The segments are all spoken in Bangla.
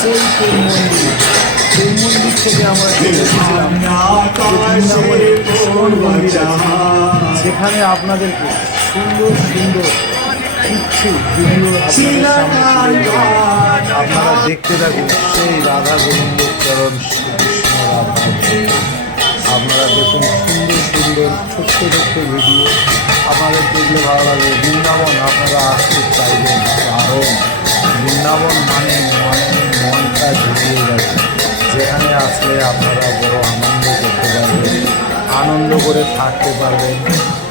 সেই মন্দির প্রেম মন্দির থেকে আমরা এসেছিলাম সেখানে আপনাদেরকে সুন্দর সুন্দর তুলে ধরবো। আপনারা দেখতে থাকুন। সেই রাধা গোবিন্দ চরণ আপনারা দেখুন সুন্দর সুন্দর ছোট্ট ছোট্ট ভিডিও। আপনাদের দেখলে ভালো লাগবে। বৃন্দাবন আপনারা আসতে চাইবেন। কারণ বৃন্দাবন মানে মানে মনটা জুড়িয়ে যাবে যেখানে আসলে আপনারা বড় আনন্দ করতে পারবেন, আনন্দ করে থাকতে পারবেন।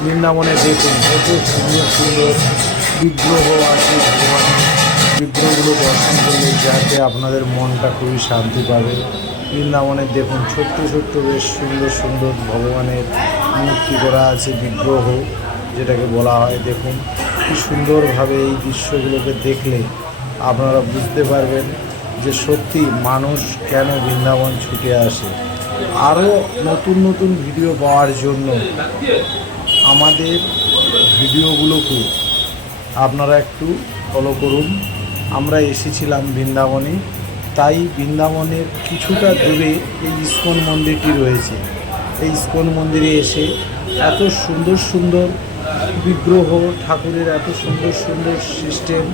বৃন্দাবনে দেখুন কত সুন্দর সুন্দর বিগ্রহ আছে ভগবানের। বিগ্রহগুলো দর্শন করলে যাতে আপনাদের মনটা খুবই শান্তি পাবে। বৃন্দাবনে দেখুন, ছোট্ট ছোট্ট বেশ সুন্দর সুন্দর ভগবানের মূর্তি করা আছে বিগ্রহ, যেটাকে বলা হয়, দেখুন। কি সুন্দরভাবে এই দৃশ্যগুলোকে দেখলে আপনারা বুঝতে পারবেন যে সত্যি মানুষ কেন বৃন্দাবন ছুটে আসে। আরও নতুন নতুন ভিডিও পাওয়ার জন্য আমাদের ভিডিওগুলোকে আপনারা একটু ফলো করুন। আমরা এসেছিলাম বৃন্দাবনে, তাই বৃন্দাবনের কিছুটা দূরে এই ইস্কন মন্দিরটি রয়েছে। এই ইস্কন মন্দিরে এসে এত সুন্দর সুন্দর বিগ্রহ, ঠাকুরের এত সুন্দর সুন্দর সিস্টেম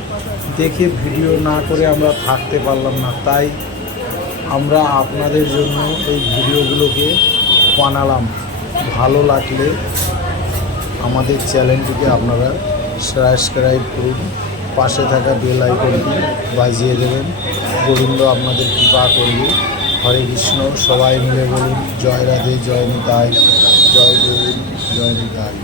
দেখে ভিডিও না করে আমরা থাকতে পারলাম না। তাই আমরা আপনাদের জন্য এই ভিডিওগুলোকে বানালাম। ভালো লাগলে আমাদের চ্যানেলটিকে আপনারা সাবস্ক্রাইব করুন, পাশে থাকা বেল আইকনটি বাজিয়ে দেবেন। গোবিন্দ আপনাদের কৃপা করবে। হরে কৃষ্ণ, সবাই মিলে বলুন, জয় রাধে, জয় নিতাই, জয় গোবিন্দ, জয় নিতাই।